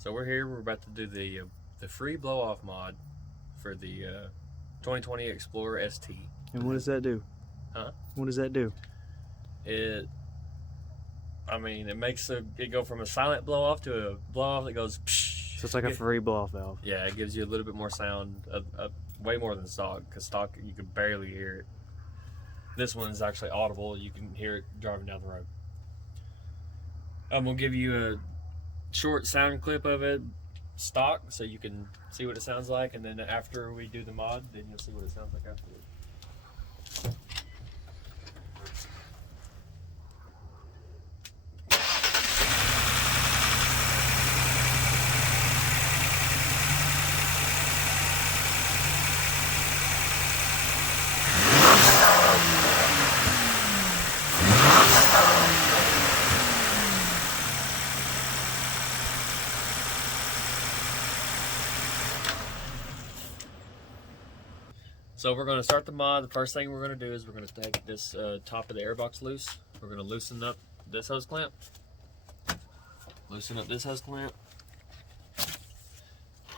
So we're here. We're about to do the free blow-off mod for the 2020 Explorer ST. And what does that do? Huh? What does that do? It makes it go from a silent blow-off to a blow-off that goes psh. So it's like a free blow-off valve. Yeah, it gives you a little bit more sound, way more than stock, because stock you can barely hear it. This one is actually audible. You can hear it driving down the road. I'm gonna give you a short sound clip of it stock so you can see what it sounds like, and then after we do the mod, then you'll see what it sounds like afterwards. So we're going to start the mod. The first thing we're going to do is we're going to take this top of the airbox loose. We're going to loosen up this hose clamp. Loosen up this hose clamp.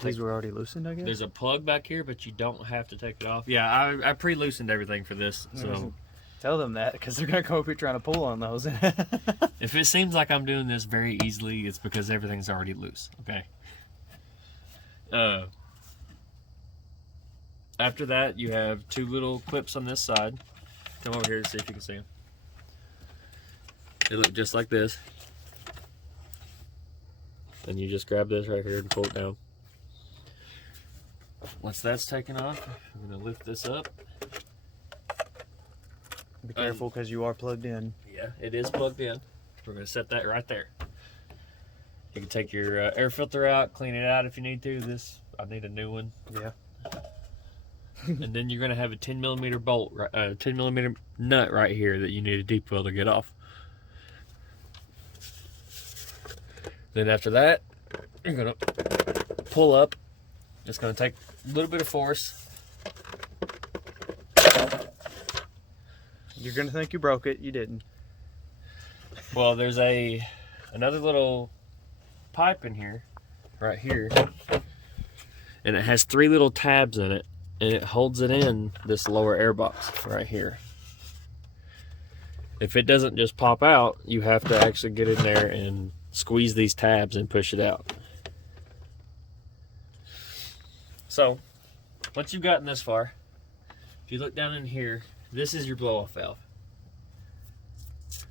These were already loosened, I guess? There's a plug back here, but you don't have to take it off. Yeah, I pre-loosened everything for this. So tell them that, because they're going to come up here trying to pull on those. If it seems like I'm doing this very easily, it's because everything's already loose. Okay. After that, you have two little clips on this side. Come over here to see if you can see them. They look just like this. And you just grab this right here and pull it down. Once that's taken off, I'm going to lift this up. Be careful, because you are plugged in. Yeah, it is plugged in. We're going to set that right there. You can take your air filter out, clean it out if you need to. I need a new one. Yeah. And then you're going to have a 10mm bolt, 10mm nut right here that you need a deep weld to get off. Then after that, you're going to pull up. It's going to take a little bit of force. You're going to think you broke it. You didn't. Well, there's another little pipe in here, right here. And it has 3 little tabs in it. And it holds it in this lower air box right here. If it doesn't just pop out, you have to actually get in there and squeeze these tabs and push it out. So, once you've gotten this far, if you look down in here, this is your blow-off valve.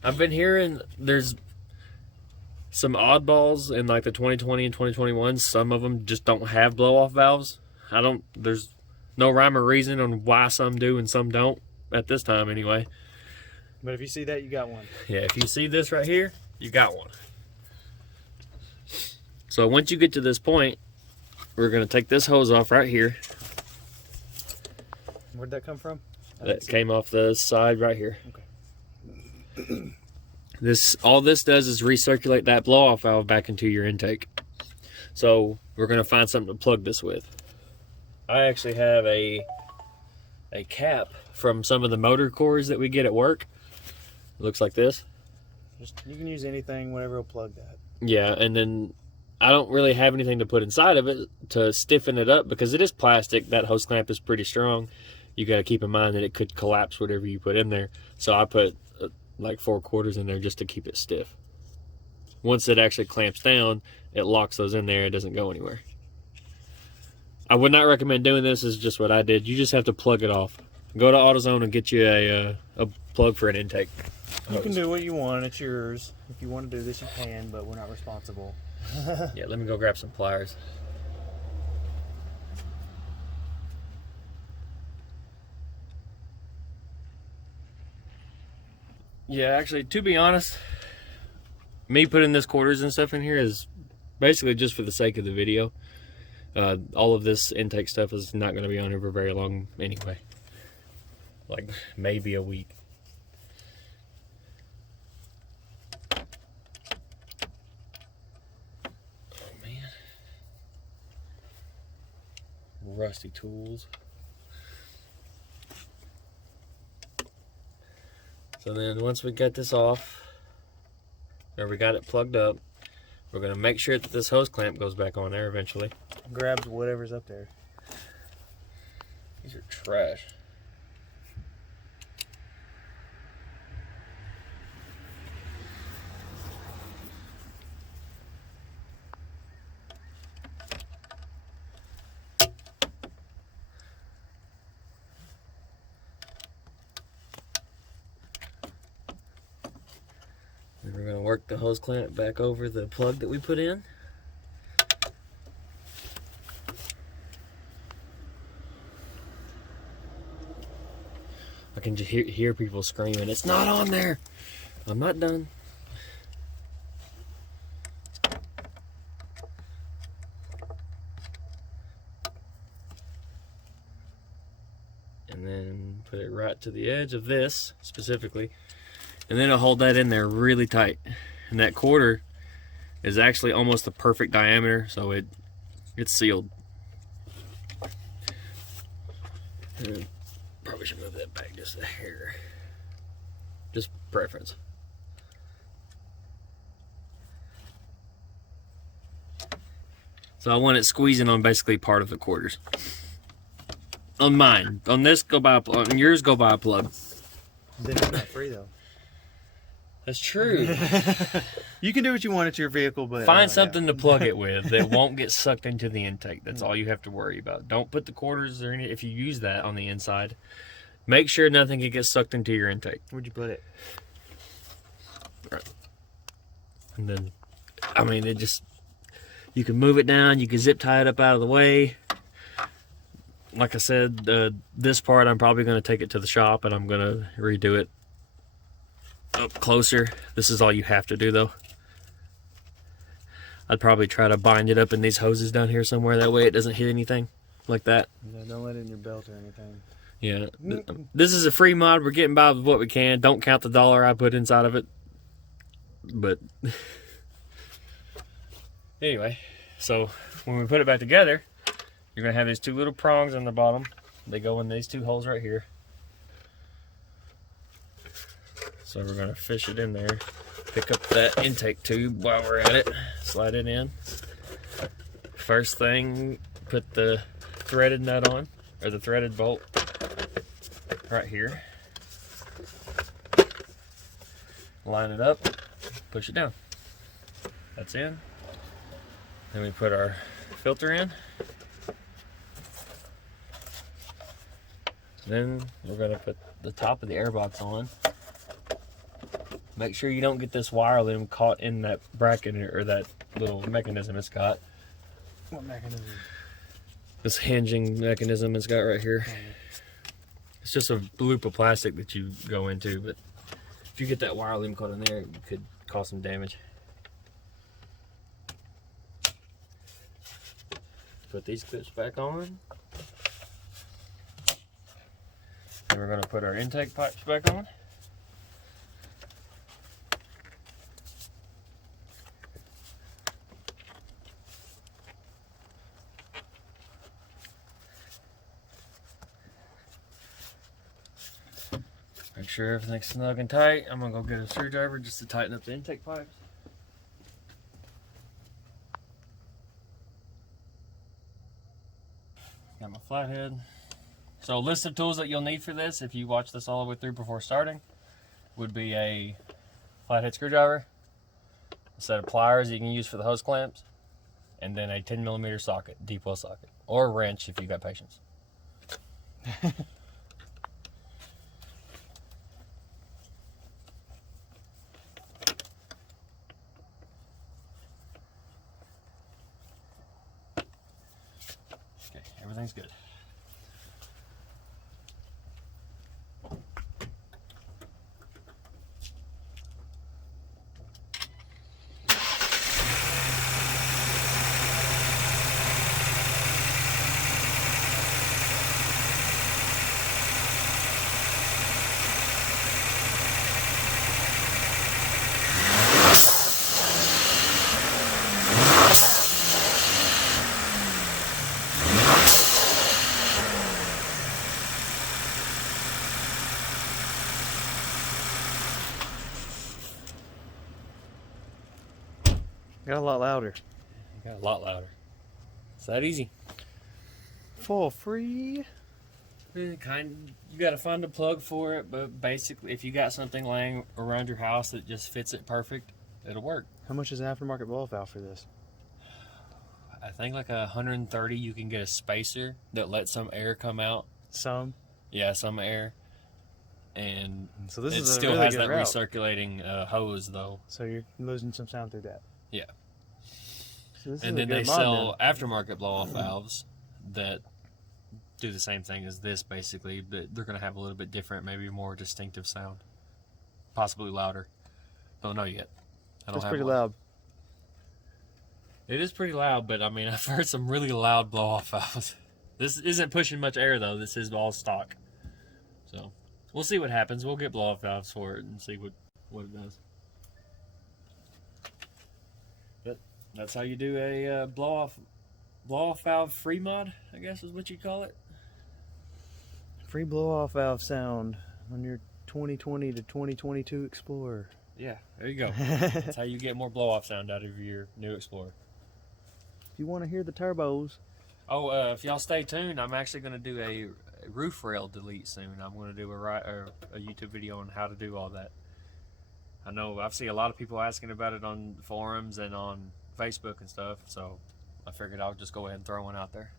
I've been hearing there's some oddballs in like the 2020 and 2021. Some of them just don't have blow-off valves. There's no rhyme or reason on why some do and some don't, at this time anyway. But if you see that, you got one. Yeah, if you see this right here, you got one. So once you get to this point, we're going to take this hose off right here. Where'd that come from? That came off the side right here. Okay. All this does is recirculate that blow-off valve back into your intake. So we're going to find something to plug this with. I actually have a cap from some of the motor cores that we get at work. It looks like this. You can use anything, whatever will plug that. Yeah, and then I don't really have anything to put inside of it to stiffen it up because it is plastic. That hose clamp is pretty strong. You got to keep in mind that it could collapse whatever you put in there. So I put like 4/4 in there just to keep it stiff. Once it actually clamps down, it locks those in there. It doesn't go anywhere. I would not recommend doing this. This is just what I did. You just have to plug it off. Go to AutoZone and get you a plug for an intake. You can do what you want. It's yours. If you want to do this, you can, but we're not responsible. Yeah, let me go grab some pliers. Yeah, actually, to be honest, me putting this quarters and stuff in here is basically just for the sake of the video. All of this intake stuff is not going to be on here for very long anyway. Like, maybe a week. Oh, man. Rusty tools. So then once we get this off, or we got it plugged up, We're going to make sure that this hose clamp goes back on there eventually. Grabs whatever's up there. These are trash. And we're going to work the hose clamp back over the plug that we put in. I can just hear people screaming, "It's not on there!" I'm not done. And then put it right to the edge of this specifically. And then I'll hold that in there really tight. And that quarter is actually almost the perfect diameter, so it's sealed. And probably should move that back just a hair. Just preference. So I want it squeezing on basically part of the quarters. On mine. On this, go buy a plug. On yours, go buy a plug. Then it's not free though. That's true. You can do what you want at your vehicle, but find something to plug it with that won't get sucked into the intake. That's all you have to worry about. Don't put the quarters or any, if you use that on the inside, make sure nothing can get sucked into your intake. Where'd you put it? Right. And then, I mean, it just, you can move it down, you can zip tie it up out of the way. Like I said, this part I'm probably going to take it to the shop and I'm going to redo it up closer. This is all you have to do though. I'd probably try to bind it up in these hoses down here somewhere, that way it doesn't hit anything like that. Yeah, don't let it in your belt or anything. Yeah, this is a free mod. We're getting by with what we can. Don't count the dollar I put inside of it. But anyway, so when we put it back together, you're going to have these two little prongs on the bottom. They go in these two holes right here. So we're going to fish it in there. Pick up that intake tube while we're at it. Slide it in. First thing, put the threaded nut on, or the threaded bolt right here. Line it up, push it down. That's in. Then we put our filter in. Then we're going to put the top of the air box on. Make sure you don't get this wire loom caught in that bracket or that little mechanism it's got. What mechanism? This hinging mechanism it's got right here. It's just a loop of plastic that you go into, but if you get that wire loom caught in there, it could cause some damage. Put these clips back on. Then we're going to put our intake pipes back on. Make sure everything's snug and tight. I'm going to go get a screwdriver just to tighten up the intake pipes. Got my flathead. So a list of tools that you'll need for this, if you watch this all the way through before starting, would be a flathead screwdriver, a set of pliers you can use for the hose clamps, and then a 10mm socket, deep well socket, or a wrench if you've got patience. Okay, everything's good. Got a lot louder. It got a lot louder. It's that easy. For free. You got to find a plug for it, but basically, if you got something laying around your house that just fits it perfect, it'll work. How much is an aftermarket blow-off valve for this? I think like 130. You can get a spacer that lets some air come out. Some. Yeah, some air. And so this it is still really has good that route. recirculating hose though. So you're losing some sound through that. Yeah. So this And is then a they good mod sell aftermarket blow-off valves that do the same thing as this basically, but they're going to have a little bit different, maybe more distinctive sound, possibly louder. Don't know yet. I don't It's have pretty one. loud. It is pretty loud, but I mean, I've heard some really loud blow-off valves. This isn't pushing much air though. This is all stock. So we'll see what happens. We'll get blow-off valves for it and see what it does. But that's how you do a blow-off valve free mod, I guess is what you call it. Free blow-off valve sound on your 2020 to 2022 Explorer. Yeah, there you go. That's how you get more blow-off sound out of your new Explorer. If you want to hear the turbos. Oh, if y'all stay tuned, I'm actually going to do a roof rail delete soon. I'm going to do a YouTube video on how to do all that. I know I've seen a lot of people asking about it on forums and on Facebook and stuff, so I figured I'll just go ahead and throw one out there.